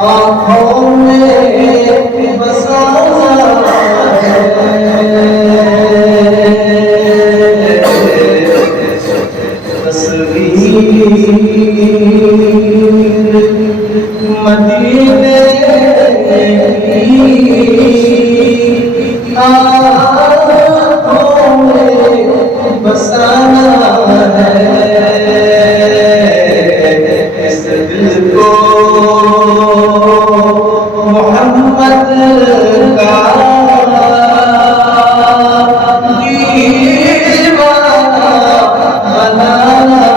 आँखों में बसा मदीने की आँखों में बसाना है इस दिल को मोहम्मद का दीवाना बनाना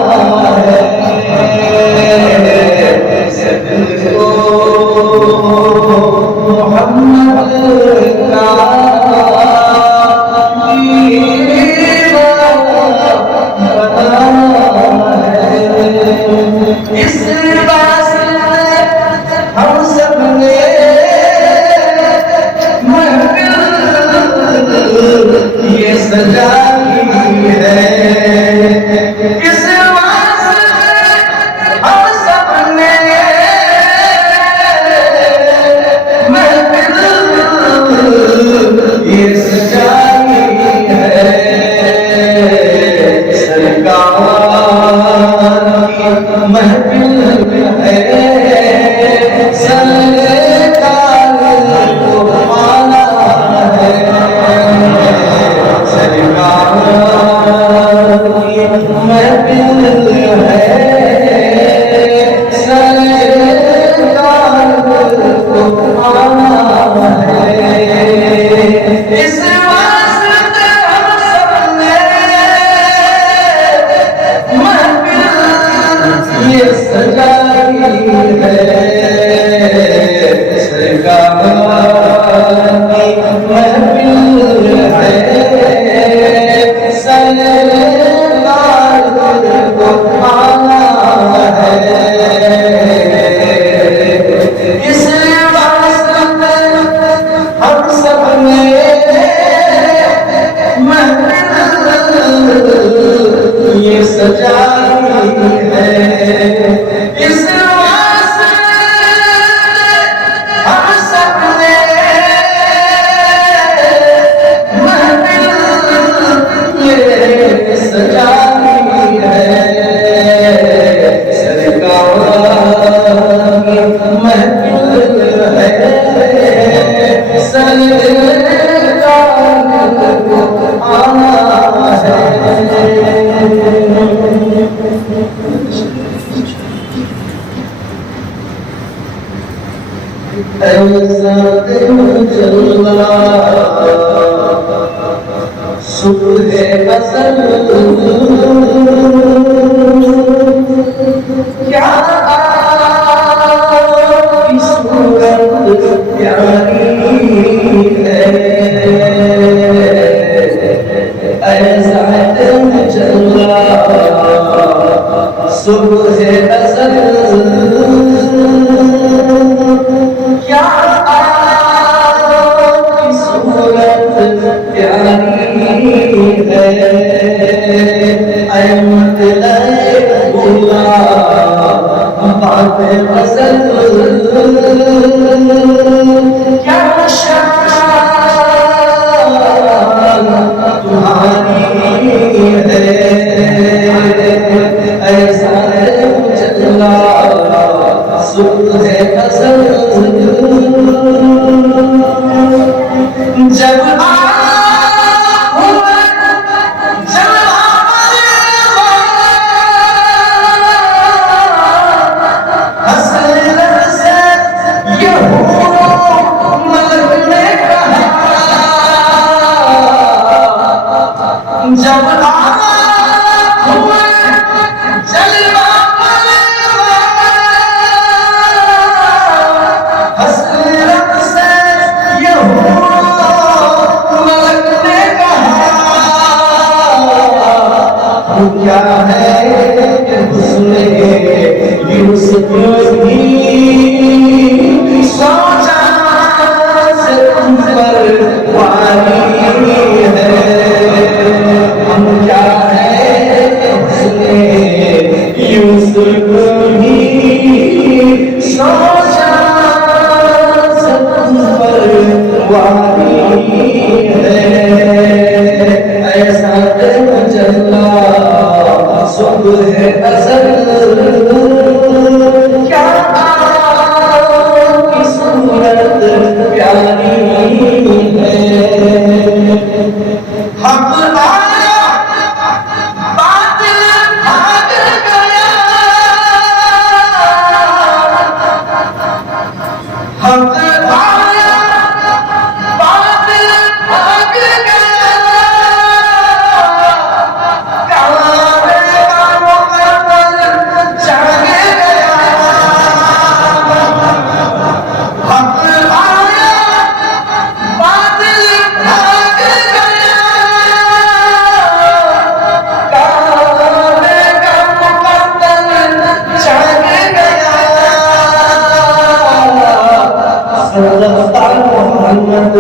मोहम्मद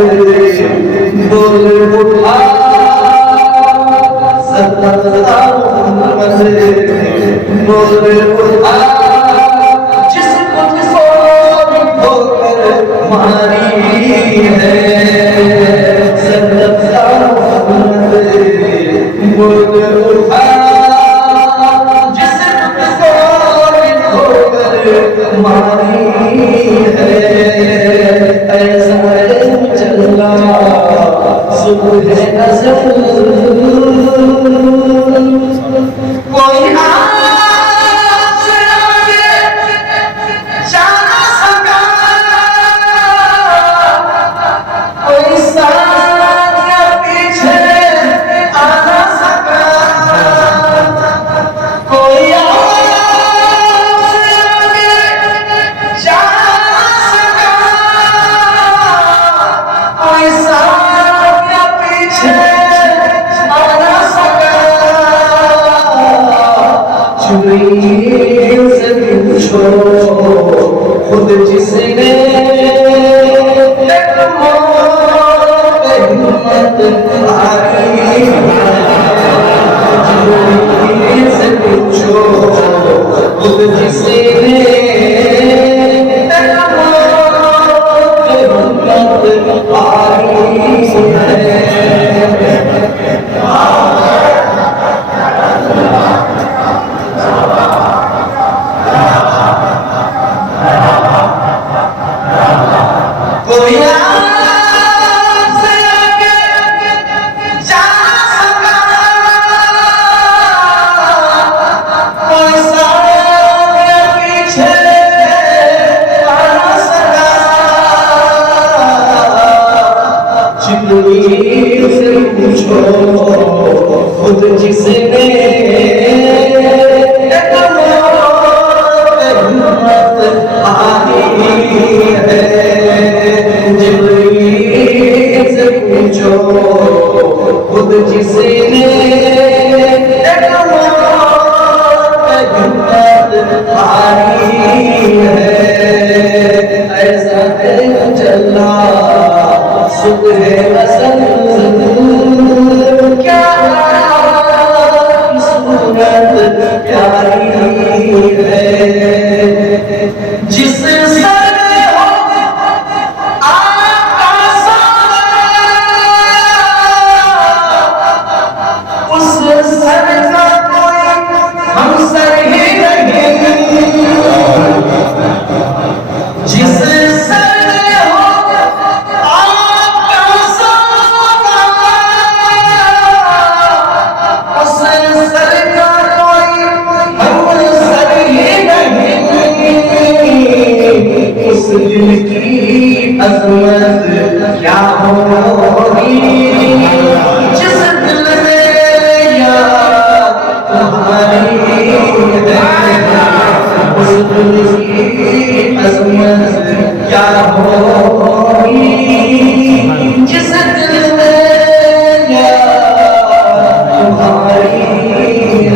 बोल उठा सल्लल्लाहु मोहम्मद बोल उठा जिसको ठोकर मारी है सल्लल्लाहु मोहम्मद बोल उठा जिसको ठोकर मारी है ऐसा चला सुबह नज़र कोई आपसे आगे जा ना सका कोई साथ या पीछे आ ना सका कोई आपसे आगे जा ना सका कोई साथ या पीछे आ ना सका जुबरील से पूछो खुद जिसने एक मौत हिम्मत हारी जुबरील से पूछो खुद जिसने एक मौत हिम्मत हारी है कोई आपसे आगे जा सका कोई साथ पीछे आ ना सका जिब्रील से पूछो खुद जिसने एक मौत हिम्मत हारी है जिब्रील से पूछो खुद जिसने एक मौत हिम्मत हारी है ऐसा चला सुबह असल क्या सूरत प्यारी है जिस सर हो उस सर का कोई हम सर ही नहीं जिस सर हो आपका सोना उस सर का कोई हम सर ही नहीं उस दिल की अजमत क्या होगी जिस दिल में याद तुम्हारी है उस दिल की अजमत क्या होगी जिस दिल में याद तुम्हारी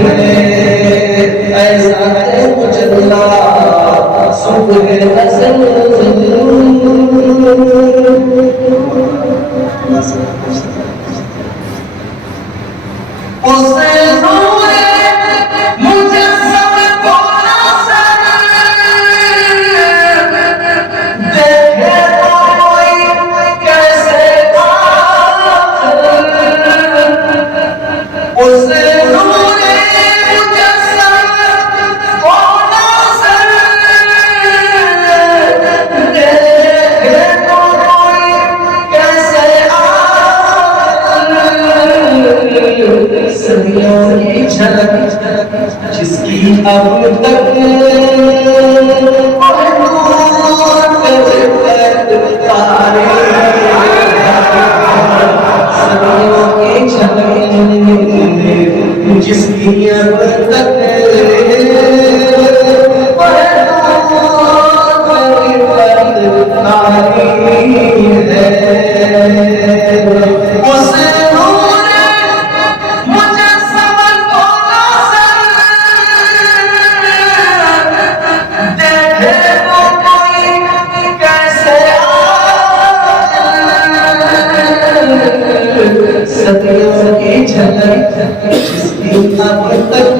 है ऐसा चला सुबह असल उसे मुझे सब बोला सर देखे तो कोई कैसे उसे मुझे सब बोला सर देखे तो कोई कैसे सदियों की झलक जिसकी अब तक तारे सदियों की झलक जिसकी अब तक झलक जिसकी अब तक